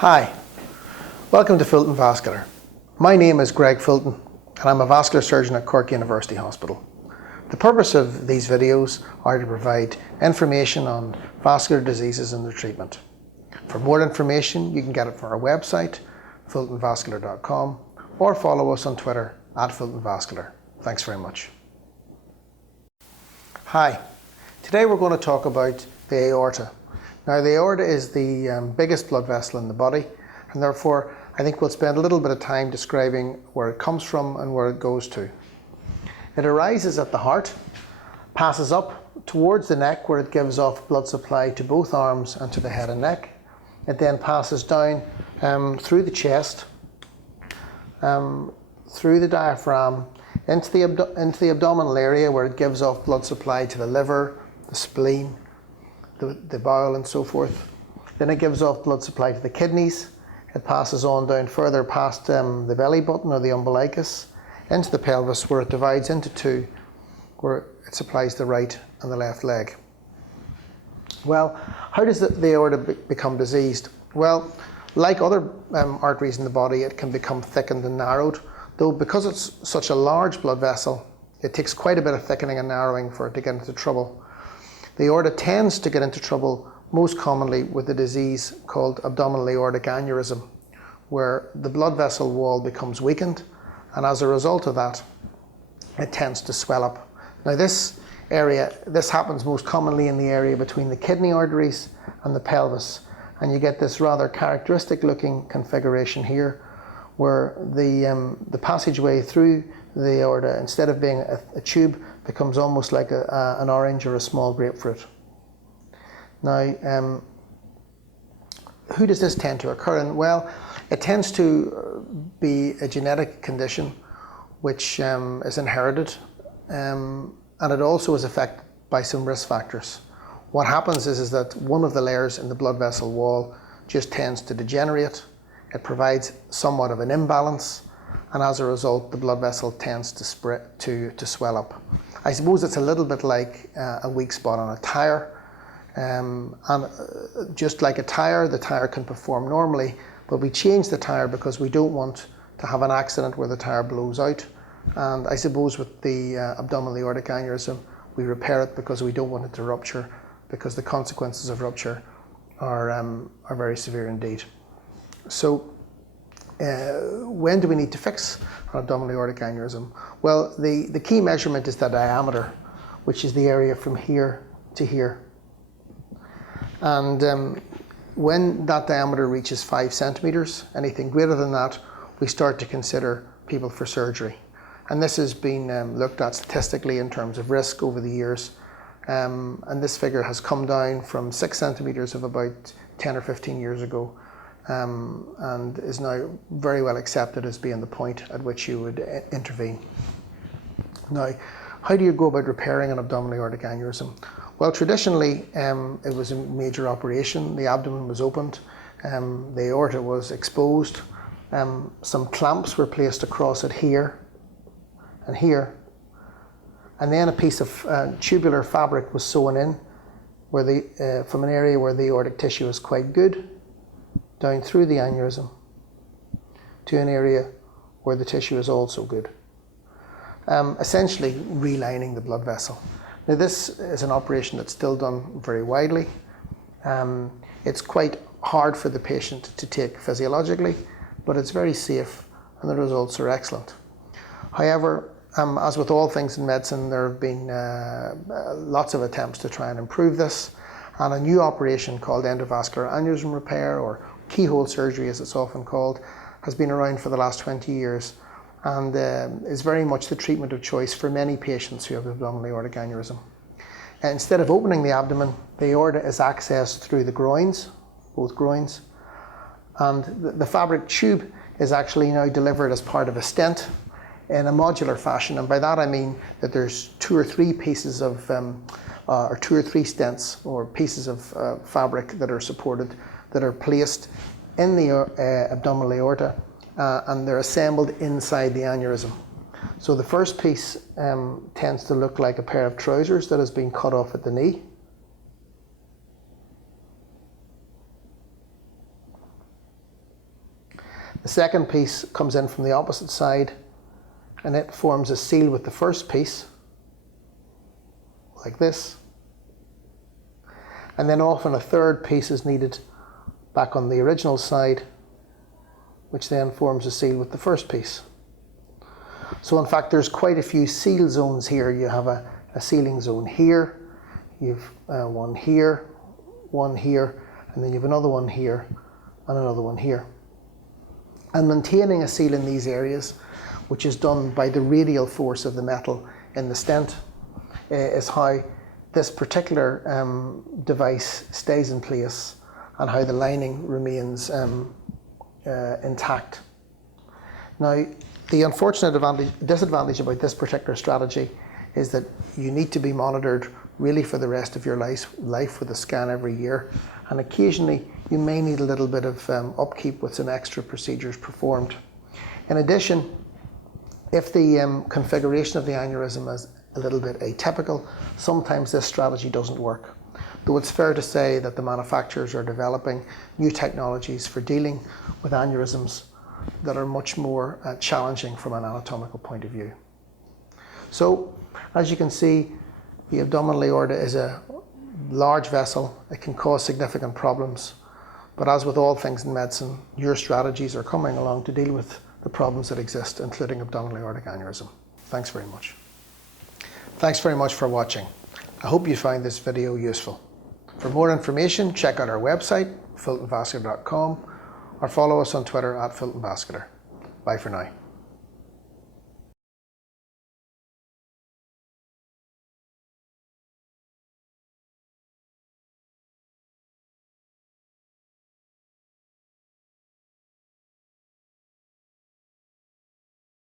Hi, welcome to Fulton Vascular. My name is Greg Fulton and I'm a vascular surgeon at Cork University Hospital. The purpose of these videos are to provide information on vascular diseases and their treatment. For more information, you can get it from our website, fultonvascular.com, or follow us on Twitter @FultonVascular. Thanks very much. Hi, today we're going to talk about the aorta. Now, the aorta is the biggest blood vessel in the body, and therefore I think we'll spend a little bit of time describing where it comes from and where it goes to. It arises at the heart, passes up towards the neck where it gives off blood supply to both arms and to the head and neck. It then passes down through the chest, through the diaphragm, into the abdominal area where it gives off blood supply to the liver, the spleen, the bowel and so forth. Then it gives off blood supply to the kidneys. It passes on down further past the belly button or the umbilicus into the pelvis, where it divides into two, where it supplies the right and the left leg. Well, how does the aorta become diseased? Well, like other arteries in the body, it can become thickened and narrowed, though because it's such a large blood vessel, it takes quite a bit of thickening and narrowing for it to get into trouble. The aorta tends to get into trouble most commonly with a disease called abdominal aortic aneurysm, where the blood vessel wall becomes weakened, and as a result of that, it tends to swell up. Now this happens most commonly in the area between the kidney arteries and the pelvis, and you get this rather characteristic looking configuration here, where the passageway through the aorta, instead of being a tube, becomes almost like an orange or a small grapefruit. Now, who does this tend to occur in? Well, it tends to be a genetic condition which is inherited, and it also is affected by some risk factors. What happens is that one of the layers in the blood vessel wall just tends to degenerate. It provides somewhat of an imbalance, and as a result, the blood vessel tends to swell up. I suppose it's a little bit like a weak spot on a tire. And just like a tire, the tire can perform normally, but we change the tire because we don't want to have an accident where the tire blows out. And I suppose with the abdominal aortic aneurysm, we repair it because we don't want it to rupture, because the consequences of rupture are very severe indeed. So when do we need to fix an abdominal aortic aneurysm? Well, the key measurement is the diameter, which is the area from here to here. And when that diameter reaches 5 centimeters, anything greater than that, we start to consider people for surgery. And this has been looked at statistically in terms of risk over the years. And this figure has come down from 6 centimeters of about 10 or 15 years ago, and is now very well accepted as being the point at which you would intervene. Now, how do you go about repairing an abdominal aortic aneurysm? Well, traditionally, it was a major operation. The abdomen was opened, the aorta was exposed, some clamps were placed across it here and here, and then a piece of tubular fabric was sewn in from an area where the aortic tissue is quite good, down through the aneurysm to an area where the tissue is also good, essentially relining the blood vessel. Now, this is an operation that's still done very widely. It's quite hard for the patient to take physiologically, but it's very safe and the results are excellent. However, as with all things in medicine, there have been lots of attempts to try and improve this, and a new operation called endovascular aneurysm repair, or keyhole surgery as it's often called, has been around for the last 20 years and is very much the treatment of choice for many patients who have abdominal aortic aneurysm. Instead of opening the abdomen, the aorta is accessed through the groins, both groins, and the fabric tube is actually now delivered as part of a stent in a modular fashion, and by that I mean that there's 2 or 3 pieces of, or 2 or 3 stents or pieces of fabric that are supported, that are placed in the abdominal aorta, and they're assembled inside the aneurysm. So the first piece tends to look like a pair of trousers that has been cut off at the knee. The second piece comes in from the opposite side, and it forms a seal with the first piece, like this. And then often a third piece is needed back on the original side, which then forms a seal with the first piece. So in fact, there's quite a few seal zones here. You have a sealing zone here, you've one here, and then you have another one here, and another one here. And maintaining a seal in these areas, which is done by the radial force of the metal in the stent, is how this particular device stays in place and how the lining remains intact. Now, the unfortunate disadvantage about this particular strategy is that you need to be monitored really for the rest of your life with a scan every year, and occasionally you may need a little bit of upkeep with some extra procedures performed. In addition, if the configuration of the aneurysm is a little bit atypical, sometimes this strategy doesn't work. Though it's fair to say that the manufacturers are developing new technologies for dealing with aneurysms that are much more challenging from an anatomical point of view. So, as you can see, the abdominal aorta is a large vessel. It can cause significant problems. But as with all things in medicine, your strategies are coming along to deal with the problems that exist, including abdominal aortic aneurysm. Thanks very much. Thanks very much for watching. I hope you find this video useful. For more information, check out our website, fultonvascular.com, or follow us on Twitter @FultonVascular. Bye for now.